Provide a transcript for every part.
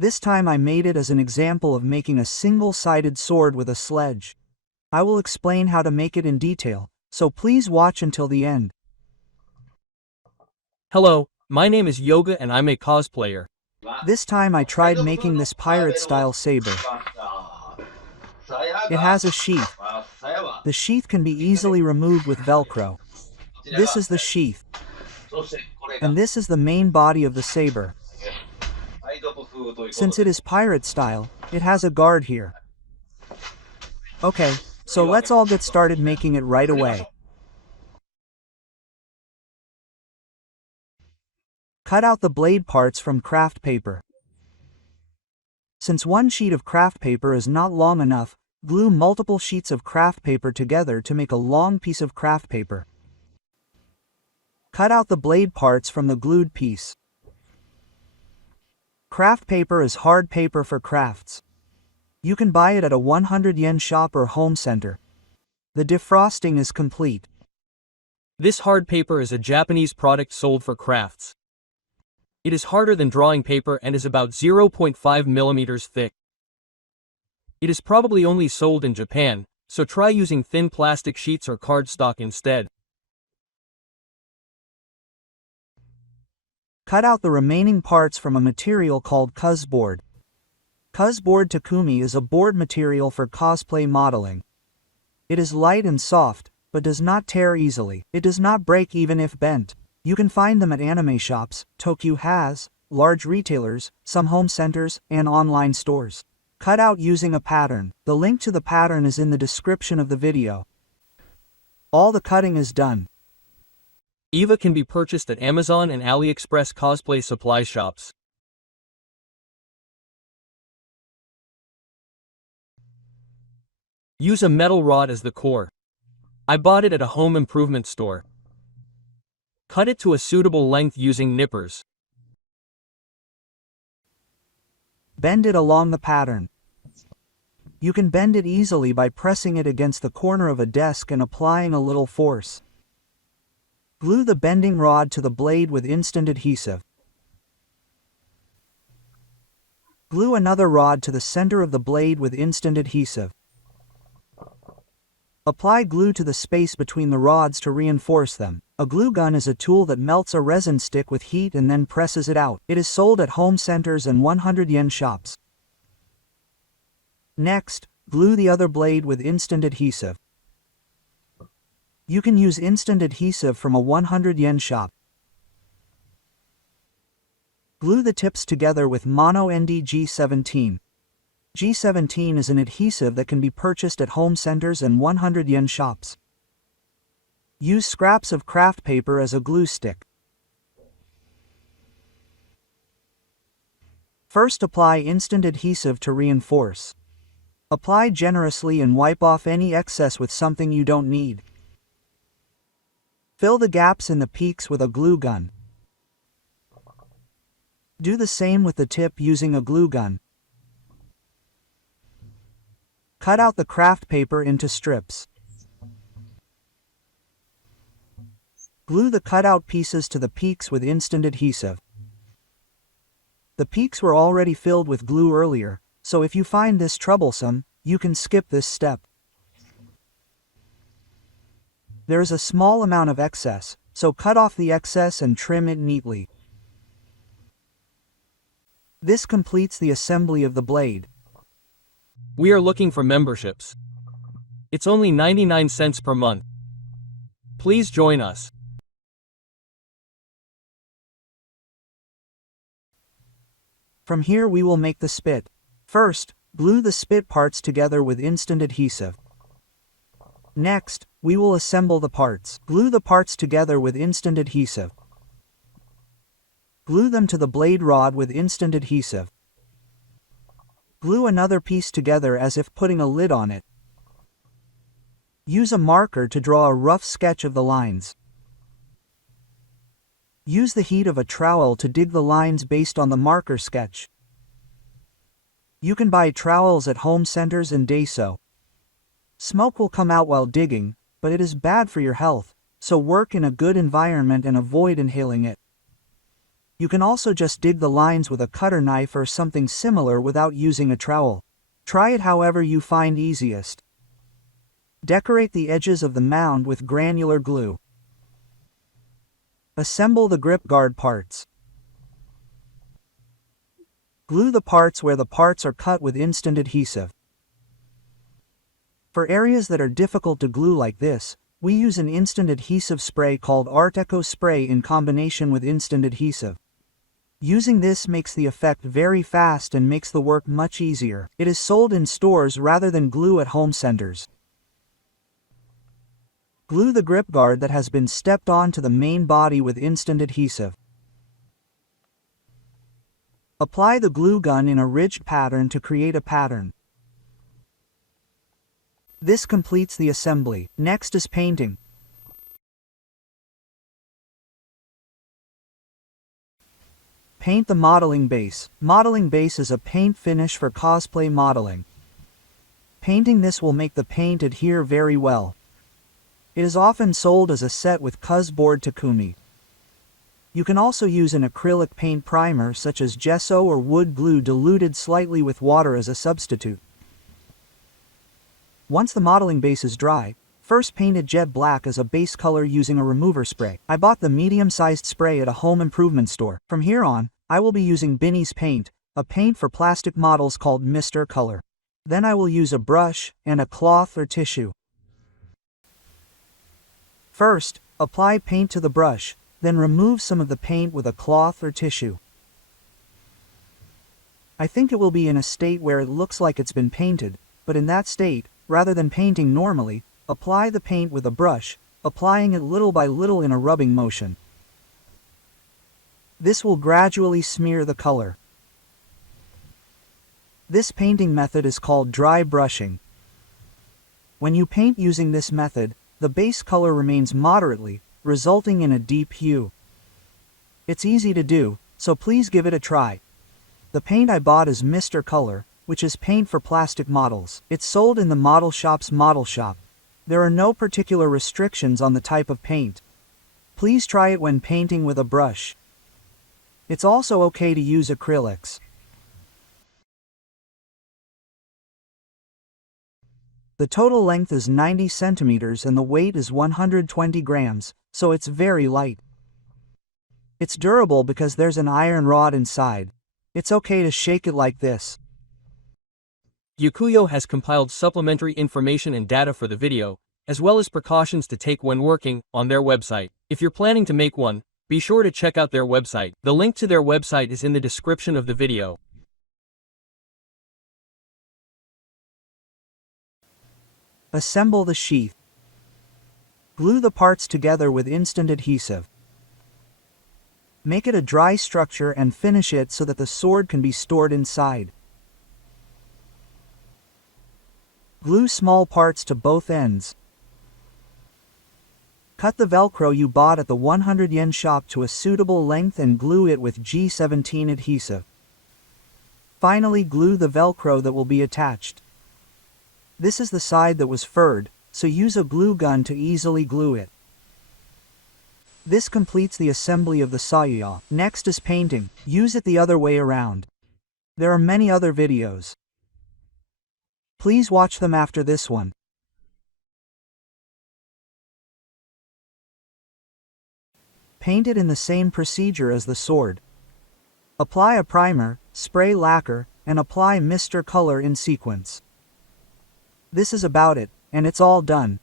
This time I made it as an example of making a single-sided sword with a sledge. I will explain how to make it in detail, so please watch until the end. Hello, my name is Yoga and I'm a cosplayer. This time I tried making this pirate-style saber. It has a sheath. The sheath can be easily removed with Velcro. This is the sheath. And this is the main body of the saber. Since it is pirate style, it has a guard here. Okay, so let's all get started making it right away. Cut out the blade parts from craft paper. Since one sheet of craft paper is not long enough, glue multiple sheets of craft paper together to make a long piece of craft paper. Cut out the blade parts from the glued piece. Craft paper is hard paper for crafts. You can buy it at a 100 yen shop or home center. The defrosting is complete. This hard paper is a Japanese product sold for crafts. It is harder than drawing paper and is about 0.5 millimeters thick. It is probably only sold in Japan, so try using thin plastic sheets or cardstock instead. Cut out the remaining parts from a material called board. Board Takumi is a board material for cosplay modeling. It is light and soft, but does not tear easily. It does not break even if bent. You can find them at anime shops, Tokyo has, large retailers, some home centers, and online stores. Cut out using a pattern. The link to the pattern is in the description of the video. All the cutting is done. EVA can be purchased at Amazon and AliExpress cosplay supply shops. Use a metal rod as the core. I bought it at a home improvement store. Cut it to a suitable length using nippers. Bend it along the pattern. You can bend it easily by pressing it against the corner of a desk and applying a little force. Glue the bending rod to the blade with instant adhesive. Glue another rod to the center of the blade with instant adhesive. Apply glue to the space between the rods to reinforce them. A glue gun is a tool that melts a resin stick with heat and then presses it out. It is sold at home centers and 100 yen shops. Next, glue the other blade with instant adhesive. You can use instant adhesive from a 100 yen shop. Glue the tips together with Mono ND G17. G17 is an adhesive that can be purchased at home centers and 100 yen shops. Use scraps of craft paper as a glue stick. First, apply instant adhesive to reinforce. Apply generously and wipe off any excess with something you don't need. Fill the gaps in the peaks with a glue gun. Do the same with the tip using a glue gun. Cut out the craft paper into strips. Glue the cutout pieces to the peaks with instant adhesive. The peaks were already filled with glue earlier, so if you find this troublesome, you can skip this step. There is a small amount of excess, so cut off the excess and trim it neatly. This completes the assembly of the blade. We are looking for memberships. It's only 99 cents per month. Please join us. From here we will make the spit. First, glue the spit parts together with instant adhesive. Next, we will assemble the parts. Glue the parts together with instant adhesive. Glue them to the blade rod with instant adhesive. Glue another piece together as if putting a lid on it. Use a marker to draw a rough sketch of the lines. Use the heat of a trowel to dig the lines based on the marker sketch. You can buy trowels at home centers and Daiso. Smoke will come out while digging, but it is bad for your health, so work in a good environment and avoid inhaling it. You can also just dig the lines with a cutter knife or something similar without using a trowel. Try it however you find easiest. Decorate the edges of the mound with granular glue. Assemble the grip guard parts. Glue the parts where the parts are cut with instant adhesive. For areas that are difficult to glue like this, we use an instant adhesive spray called Art Eco Spray in combination with instant adhesive. Using this makes the effect very fast and makes the work much easier. It is sold in stores rather than glue at home centers. Glue the grip guard that has been stepped on to the main body with instant adhesive. Apply the glue gun in a ridged pattern to create a pattern. This completes the assembly. Next is painting. Paint the modeling base. Modeling base is a paint finish for cosplay modeling. Painting this will make the paint adhere very well. It is often sold as a set with cusboard takumi. You can also use an acrylic paint primer such as gesso or wood glue diluted slightly with water as a substitute. Once the modeling base is dry, first paint it jet black as a base color using a remover spray. I bought the medium-sized spray at a home improvement store. From here on, I will be using Binny's paint, a paint for plastic models called Mr. Color. Then I will use a brush and a cloth or tissue. First, apply paint to the brush, then remove some of the paint with a cloth or tissue. I think it will be in a state where it looks like it's been painted, but in that state, rather than painting normally, apply the paint with a brush, applying it little by little in a rubbing motion. This will gradually smear the color. This painting method is called dry brushing. When you paint using this method, the base color remains moderately, resulting in a deep hue. It's easy to do, so please give it a try. The paint I bought is Mr. Color, which is paint for plastic models. It's sold in the model shop's model shop. There are no particular restrictions on the type of paint. Please try it when painting with a brush. It's also okay to use acrylics. The total length is 90 centimeters and the weight is 120 grams, so it's very light. It's durable because there's an iron rod inside. It's okay to shake it like this. Yakuyo has compiled supplementary information and data for the video, as well as precautions to take when working, on their website. If you're planning to make one, be sure to check out their website. The link to their website is in the description of the video. Assemble the sheath. Glue the parts together with instant adhesive. Make it a dry structure and finish it so that the sword can be stored inside. Glue small parts to both ends. Cut the Velcro you bought at the 100 yen shop to a suitable length and glue it with G17 adhesive. Finally, glue the Velcro that will be attached. This is the side that was furred, so use a glue gun to easily glue it. This completes the assembly of the saya. Next is painting. Use it the other way around. There are many other videos. Please watch them after this one. Paint it in the same procedure as the sword. Apply a primer, spray lacquer, and apply Mr. Color in sequence. This is about it, and it's all done.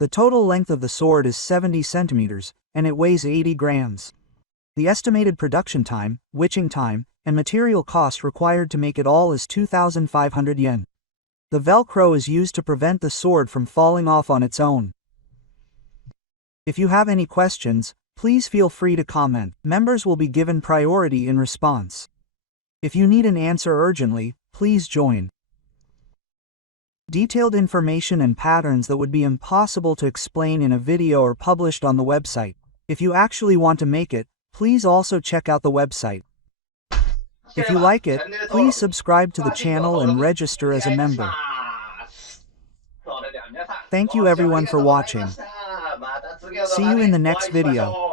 The total length of the sword is 70 centimeters, and it weighs 80 grams. The estimated production time, witching time, and material cost required to make it all is 2,500 yen. The Velcro is used to prevent the sword from falling off on its own. If you have any questions, please feel free to comment. Members will be given priority in response. If you need an answer urgently, please join. Detailed information and patterns that would be impossible to explain in a video are published on the website. If you actually want to make it, please also check out the website. If you like it, please subscribe to the channel and register as a member. Thank you everyone for watching. See you in the next video.